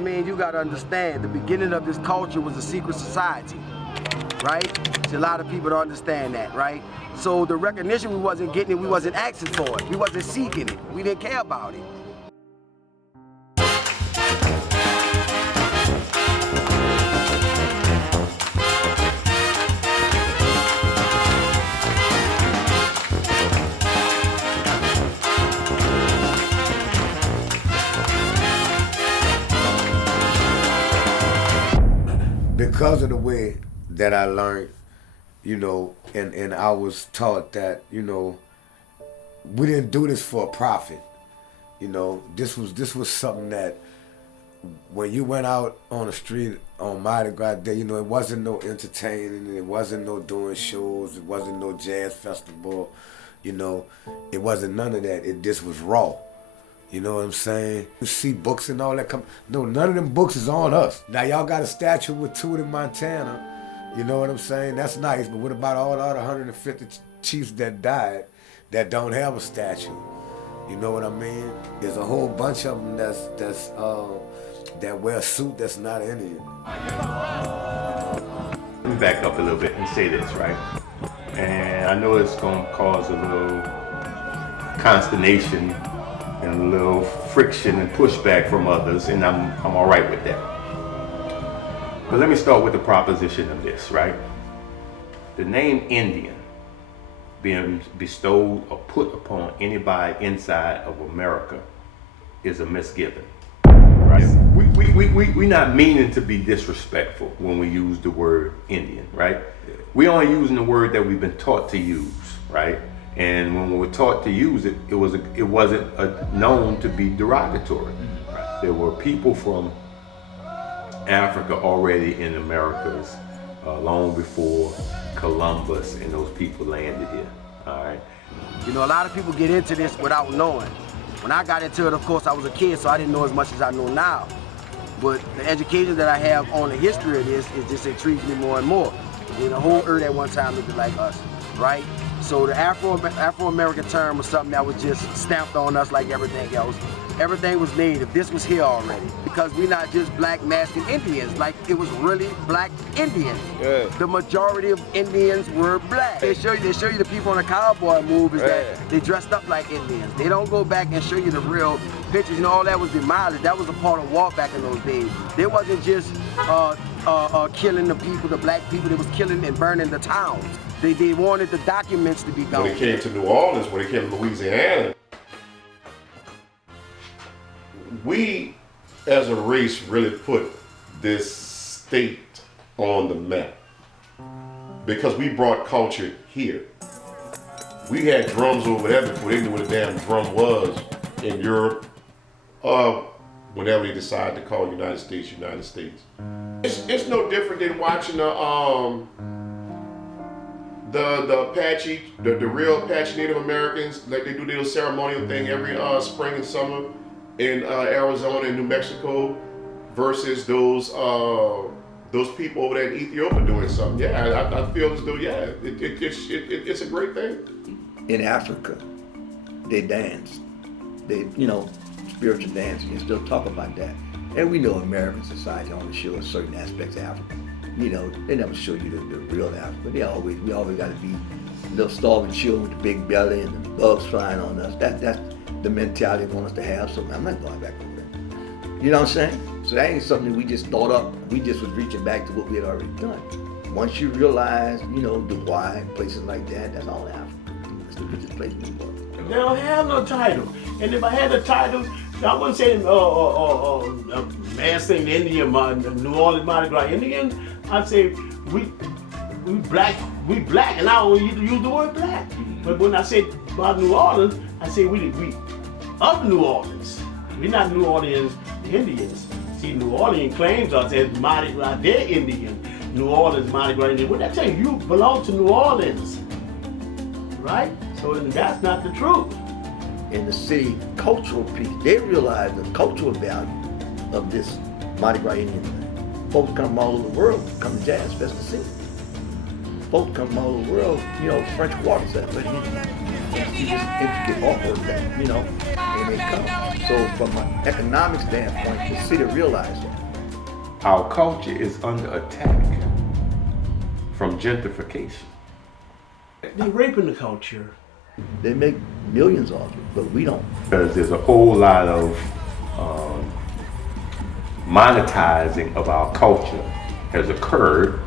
mean, you gotta understand, the beginning of this culture was a secret society, right? See, a lot of people don't understand that, right? So the recognition, we wasn't getting it, we wasn't asking for it, we wasn't seeking it, we didn't care about it. Because of the way that I learned, you know, and I was taught that, you know, we didn't do this for a profit. You know, this was something that when you went out on the street on Mardi Gras Day, you know, it wasn't no entertaining, it wasn't no doing shows, it wasn't no jazz festival, you know, it wasn't none of that. It just was raw. You know what I'm saying? You see books and all that come. No, none of them books is on us. Now y'all got a statue with Toot in Montana. You know what I'm saying? That's nice, but what about all the other 150 chiefs that died that don't have a statue? You know what I mean? There's a whole bunch of them that wear a suit that's not Indian. Let me back up a little bit and say this, right? And I know it's gonna cause a little consternation and a little friction and pushback from others, and I'm all right with that. But let me start with the proposition of this, right? The name Indian being bestowed or put upon anybody inside of America is a misgiving, right? We're not meaning to be disrespectful when we use the word Indian, right? We're only using the word that we've been taught to use, right? And when we were taught to use it, it wasn't known to be derogatory. Right? There were people from Africa already in Americas long before Columbus and those people landed here. All right. You know, a lot of people get into this without knowing. When I got into it, of course, I was a kid, so I didn't know as much as I know now. But the education that I have on the history of this, it just intrigues me more and more. You know, the whole earth at one time looked like us, right? So the Afro-American term was something that was just stamped on us like everything else. Everything was native. This was here already. Because we're not just black masking Indians, like it was really black Indians. Yeah. The majority of Indians were black. They show you the people in the cowboy movies that they dressed up like Indians. They don't go back and show you the real pictures. You know, all that was demolished. That was a part of war back in those days. They wasn't just killing the people, the black people. They was killing and burning the towns. They wanted the documents to be gone. When it came to New Orleans, when it came to Louisiana, we as a race really put this state on the map because we brought culture here. We had drums over there before they knew what a damn drum was in Europe, whenever they decided to call United States, United States. It's no different than watching the Apache, the real Apache Native Americans, like they do their ceremonial thing every spring and summer in Arizona and New Mexico, versus those people over there in Ethiopia doing something. Yeah, I feel as though it's a great thing. In Africa, they dance. They, you know, spiritual dancing, and still talk about that. And we know American society only shows certain aspects of Africa. You know, they never show you the real Africa. We always got to be little starving children with the big belly and the bugs flying on us. That's the mentality they want us to have. So I'm not going back over there. You know what I'm saying? So that ain't something we just thought up. We just was reaching back to what we had already done. Once you realize, you know, Dubai and places like that, that's all Africa. That's the richest place in the world. They don't have no title. And if I had a title, I wouldn't say mastering Indian, New Orleans Mardi Gras Indian. I'd say we black, and I don't use the word black. But when I say about New Orleans, I say we of New Orleans. We're not New Orleans Indians. See, New Orleans claims us as Mardi Gras, they're Indian. New Orleans Mardi Gras Indian. What I tell you, you belong to New Orleans, right? So that's not the truth. In the city cultural piece, they realize the cultural value of this Mardi Gras Indian thing. Folks come from all over the world, come to Jazz Fest to see. Folks come from all over the world, you know, French Quarter set, but you see this intricate artwork that, you know, and they come. So from an economic standpoint, the city realized that. our culture is under attack from gentrification. They're raping the culture. They make millions off it, but we don't. Because there's a whole lot of monetizing of our culture has occurred,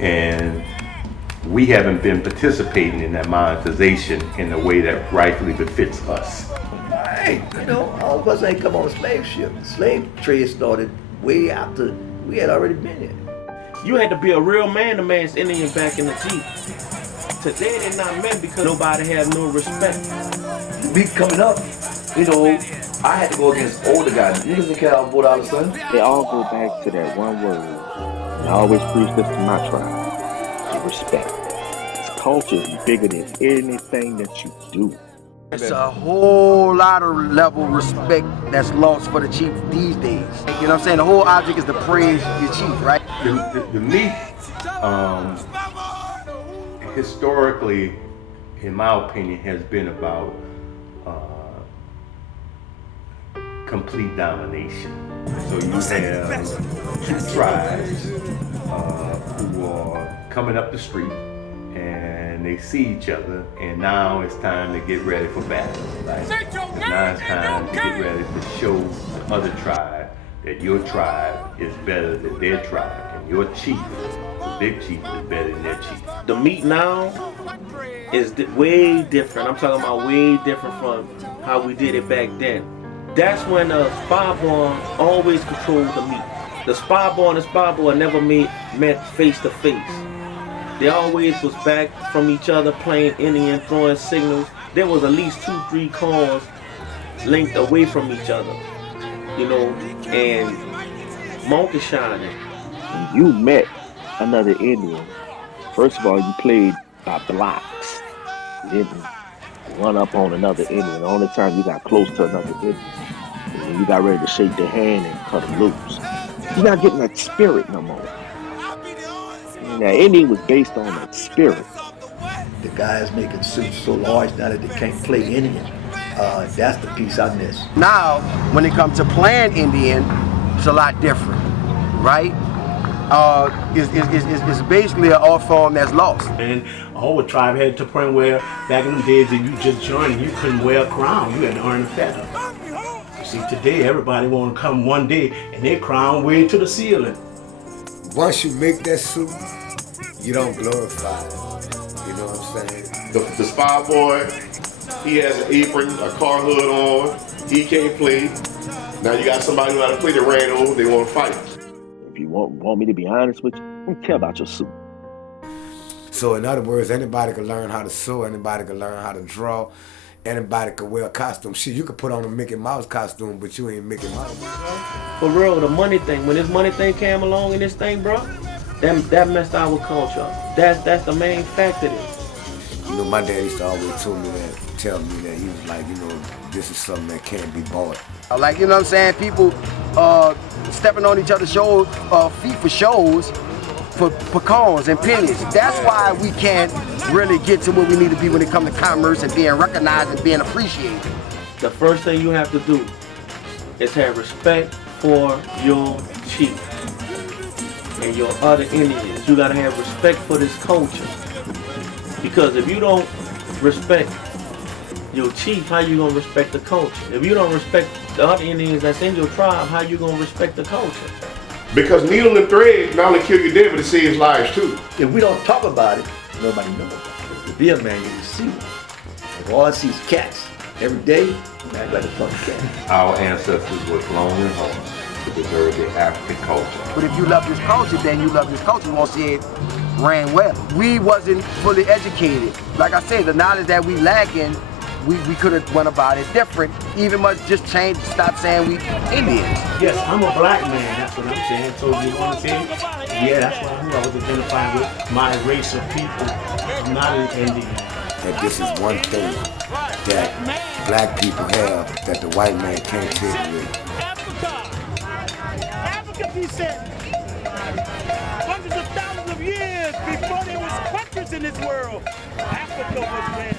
and we haven't been participating in that monetization in a way that rightfully befits us. Hey, you know, all of us ain't come on a slave ship. The slave trade started way after we had already been here. You had to be a real man to manage Indian back in the Jeep. Today they're not men because nobody has no respect. Me coming up, you know, I had to go against older guys. Niggas didn't care about all of a sudden. They all go back to that one word. And I always preach this to my tribe. Respect. This culture is bigger than anything that you do. It's a whole lot of level of respect that's lost for the chief these days. You know what I'm saying? The whole object is to praise your chief, right? The meat, historically, in my opinion, has been about complete domination. So you have two tribes who are coming up the street, and they see each other, and now it's time to get ready for battle. Right? Now it's time to get ready to show the other tribe that your tribe is better than their tribe, and your chief, the big chief, is better than their chief. The meat now is way different. I'm talking about way different from how we did it back then. That's when the spy-born always controlled the meat. The spy-born and spy-boy never met face to face. They always was back from each other, playing Indian, throwing signals. There was at least 2-3 cars linked away from each other, you know, and monkey shining. When you met another Indian, first of all, you played by blocks. You didn't run up on another Indian. The only time you got close to another Indian is when you got ready to shake their hand and cut them loose. You're not getting that spirit no more. Now, Indian was based on that spirit. The guys making suits so large now that they can't play Indian. That's the piece I miss. Now, when it comes to playing Indian, it's a lot different, right? It's basically an art form that's lost. And a whole tribe had to the point where back in the days that you just joined, you couldn't wear a crown. You had to earn a feather. You see, today everybody want to come one day and their crown way to the ceiling. Once you make that suit, you don't glorify it. You know what I'm saying? The spy boy, he has an apron, a car hood on. He can't play. Now you got somebody who know how to play the ran over. They want to fight. If you want me to be honest with you, I don't care about your suit. So in other words, anybody can learn how to sew, anybody can learn how to draw, anybody can wear a costume. Shit, you could put on a Mickey Mouse costume, but you ain't Mickey Mouse. For real, the money thing, when this money thing came along in this thing, bro, that messed our culture. That's the main factor there. You know, my dad used to always tell me that he was like, you know, this is something that can't be bought. Like, you know what I'm saying? People stepping on each other's feet for shows, for pecans and pennies. That's why we can't really get to where we need to be when it comes to commerce and being recognized and being appreciated. The first thing you have to do is have respect for your chief and your other Indians. You gotta have respect for this culture. Because if you don't respect your chief, how you gonna respect the culture? If you don't respect the other Indians that's in your tribe, how you gonna respect the culture? Because needle and thread not only kill you dead, but it saves lives too. If we don't talk about it, nobody knows about it. To be a man, you can see it. If all I see is cats every day, act like a fucking cat. Our ancestors worked long and hard to preserve the African culture. But if you love this culture, then you love this culture. You won't see it ran well. We wasn't fully educated. Like I said, the knowledge that we lacking, we could have went about it different. Even much just change, stop saying we Indians. Yes, I'm a black man, that's what I'm saying. So you want to say, yeah, that's why I was identifying with my race of people. I'm not an Indian. And this is one thing that black people have that the white man can't take away. Africa, he said, hundreds of thousands of years before there was countries in this world, Africa was there.